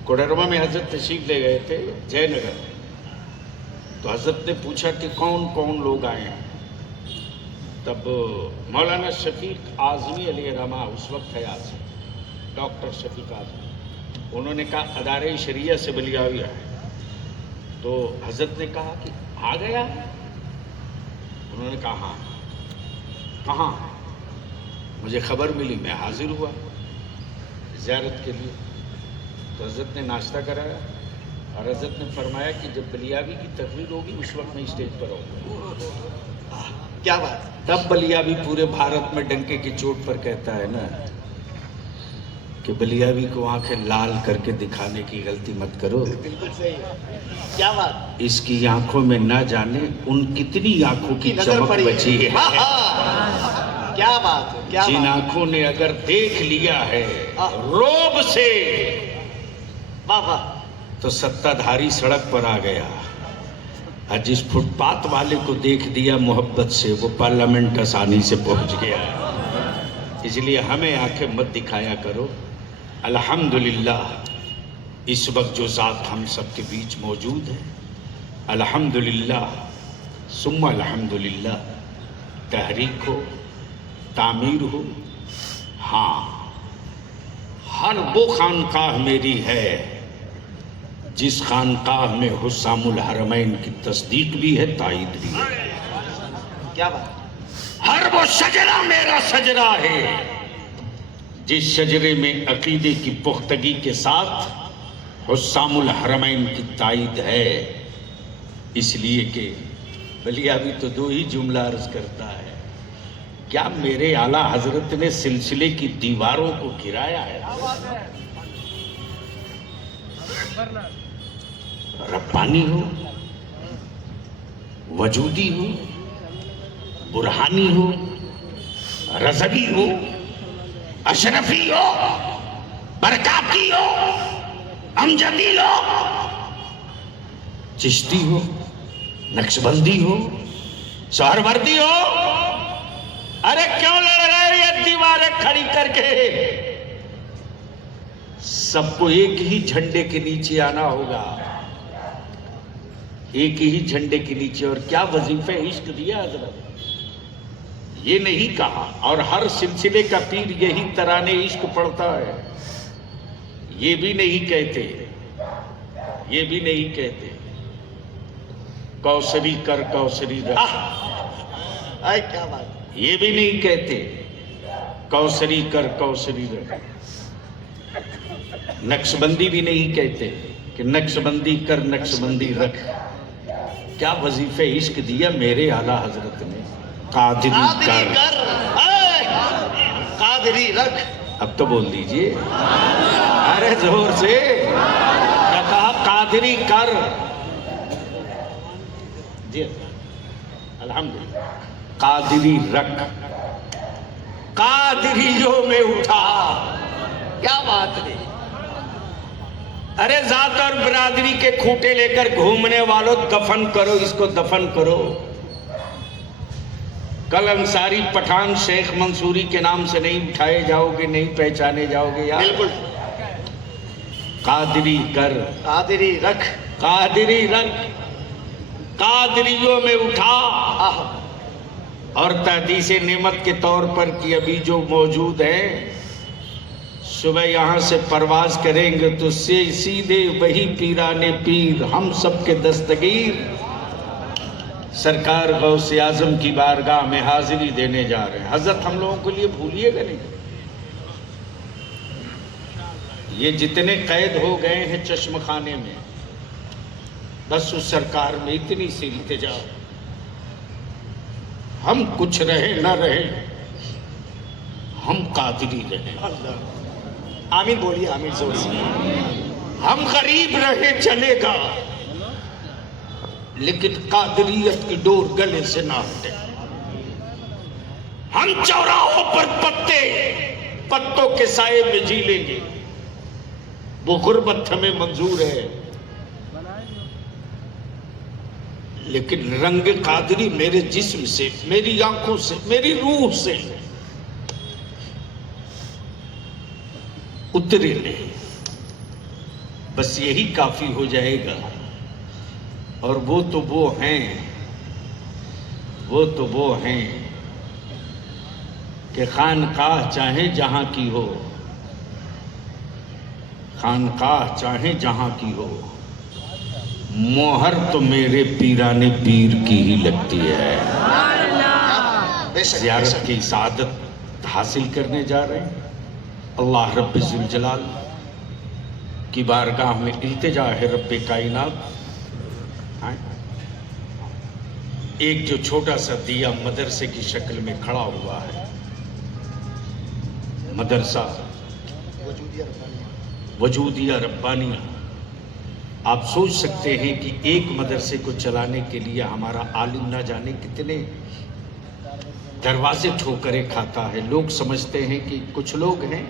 कोडरमा में हजरत तशरीफ ले गए थे जयनगर। तो हजरत ने पूछा कि कौन कौन लोग आए हैं। तब मौलाना शफीक आजमी अली रमा उस वक्त हयात से, डॉक्टर शफीक आजमी, उन्होंने कहा अदारे शरिया से बलियावी आए। तो हजरत ने कहा कि आ गया। उन्होंने कहा हाँ। कहाँ? मुझे खबर मिली, मैं हाजिर हुआ ज़ियारत के लिए। तो हजरत ने नाश्ता कराया और हजरत ने फरमाया कि जब बलियावी की तकरीर होगी उस वक्त मैं स्टेज पर आऊँगा। क्या बात। तब बलियावी पूरे भारत में डंके की चोट पर कहता है ना कि बलियावी को आंखें लाल करके दिखाने की गलती मत करो। बिल्कुल सही है। क्या बात। इसकी आंखों में ना जाने उन कितनी आंखों की चमक बची है। क्या बात है, क्या जिन बात। आंखों ने अगर देख लिया है रोब से, वाह वाह, तो सत्ताधारी सड़क पर आ गया। और जिस फुटपाथ वाले को देख दिया मोहब्बत से, वो पार्लियामेंट आसानी से पहुंच गया। इसलिए हमें आंखें मत दिखाया करो। अल्हम्दुलिल्लाह इस वक्त जो ज़ात हम सबके बीच मौजूद है, अल्हम्दुलिल्लाह सुम्मा अल्हम्दुलिल्लाह, तहरीक हो, तामीर हो। हाँ, हर वो खानकाह मेरी है जिस खानकाह में हुस्सामुल हरमैन की तस्दीक भी है, ताईद भी है। क्या बात। हर वो शजरा मेरा सजरा है जिस शजरे में अकीदे की पुख्तगी के साथ हुस्सामुल हरमैन की ताईद है। इसलिए कि बलियावी तो दो ही जुमला अर्ज करता है, क्या मेरे आला हजरत ने सिलसिले की दीवारों को गिराया है? रब्बानी हो, वजूदी हो, बुरहानी हो, रज़वी हो, अशरफी हो, बरकाती हो, अमजदी हो, चिश्ती हो, नक्शबंदी हो, सहरवर्दी हो। अरे क्यों लड़ रहे हो ये दीवारें खड़ी करके? सबको एक ही झंडे के नीचे आना होगा, एक ही झंडे के नीचे। और क्या वजीफे इश्क दिया हजरत, ये नहीं कहा। और हर सिलसिले का पीर यही तराने इश्क पढ़ता है, ये भी नहीं कहते, ये भी नहीं कहते कौसरी कर कौसरी रख, क्या बात। ये भी नहीं कहते कौसरी कर कौसरी रख। नक्शबंदी भी नहीं कहते कि नक्शबंदी कर नक्शबंदी रख। क्या वजीफे इश्क दिया मेरे आला हजरत ने, कादिरी कर, कादिरी रख। अब तो बोल दीजिए, अरे जोर से। क्या कहा? कादिरी कर। जी अल्हम्दुलिल्लाह, कादिरी रख। कादरियों में उठा। क्या बात है। अरे जात और बिरादरी के खूंटे लेकर घूमने वालों, दफन करो इसको, दफन करो। कल अंसारी पठान शेख मंसूरी के नाम से नहीं उठाए जाओगे, नहीं पहचाने जाओगे यार। बिल्कुल। कादरी कर, कादरी रख, कादरी रख, कादरियों में उठा। और तहदीसे नेमत के तौर पर कि अभी जो मौजूद है, सुबह यहाँ से परवाज करेंगे तो सीधे वही पीराने पीर, हम सब के दस्तगीर सरकार गौसे आजम की बारगाह में हाजिरी देने जा रहे हैं। हजरत हम लोगों के लिए भूलिएगा नहीं। ये जितने कैद हो गए हैं चश्म खाने में, बस उस सरकार में इतनी सी इल्तिजा, हम कुछ रहे ना रहे, हम कादरी रहे। आमीन बोलिए, आमीन जोर से। हम गरीब रहे चलेगा, लेकिन कादरियत की डोर गले से ना हटे। हम चौराहों पर पत्तों के साए में जी लेंगे, वो गुर्बत हमें मंजूर है, लेकिन रंग कादरी मेरे जिस्म से, मेरी आंखों से, मेरी रूह से उतरे नहीं। बस यही काफी हो जाएगा। और वो तो वो हैं, वो तो वो हैं कि खानकाह चाहे जहां की हो, खानकाह चाहे जहां की हो, मोहर तो मेरे पीराने पीर की ही लगती है। ज़ियारत की सादत हासिल करने जा रहे हैं। अल्लाह रब्बे जुल जलाल की बारगाह में इल्तिजा है रब्बे कायनात। एक जो छोटा सा दिया मदरसे की शक्ल में खड़ा हुआ है, मदरसा वजूदिया रब्बानिया। आप सोच सकते हैं कि एक मदरसे को चलाने के लिए हमारा आलिम ना जाने कितने दरवाजे ठोकरे खाता है। लोग समझते हैं कि कुछ लोग हैं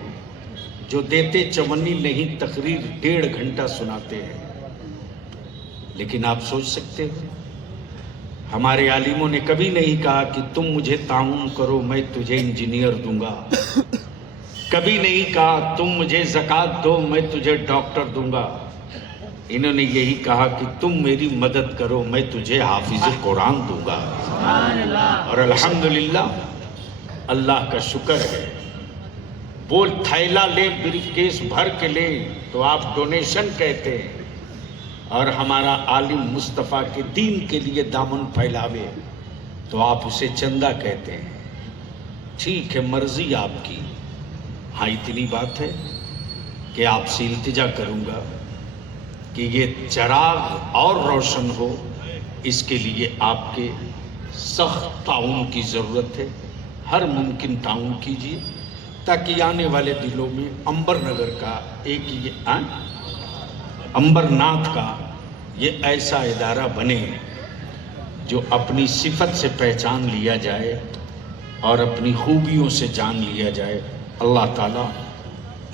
जो देते चवन्नी नहीं, तकरीर 1.5 घंटा सुनाते हैं। लेकिन आप सोच सकते हो, हमारे आलिमों ने कभी नहीं कहा कि तुम मुझे ताउन करो मैं तुझे इंजीनियर दूंगा। कभी नहीं कहा तुम मुझे ज़कात दो मैं तुझे डॉक्टर दूंगा। इन्होंने यही कहा कि तुम मेरी मदद करो मैं तुझे हाफिज कुरान दूंगा। और अल्हम्दुलिल्लाह अल्लाह का शुक्र है, वो थैला ले ब्रीफकेस भर के ले तो आप डोनेशन कहते हैं, और हमारा आलिम मुस्तफ़ा के दीन के लिए दामन फैलावे तो आप उसे चंदा कहते हैं। ठीक है, मर्जी आपकी। हाँ, इतनी बात है कि आपसे इल्तिजा करूंगा कि ये चराग और रोशन हो, इसके लिए आपके सख्त ताउन की ज़रूरत है। हर मुमकिन ताउन कीजिए ताकि आने वाले दिनों में अंबरनगर का एक ये अंबरनाथ का ये ऐसा इदारा बने जो अपनी सिफत से पहचान लिया जाए और अपनी खूबियों से जान लिया जाए। अल्लाह ताला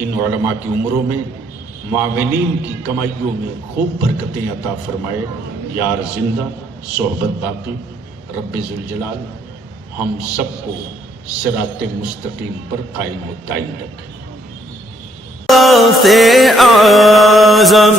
इन उलमा की उम्रों में, माविनीन की कमाइयों में खूब बरकतें अता फरमाए। यार जिंदा सोहबत बाकी, रब्बे जुल जलाल हम सबको सिराते मुस्तकीम पर कायम व दायम रखे। से आज़म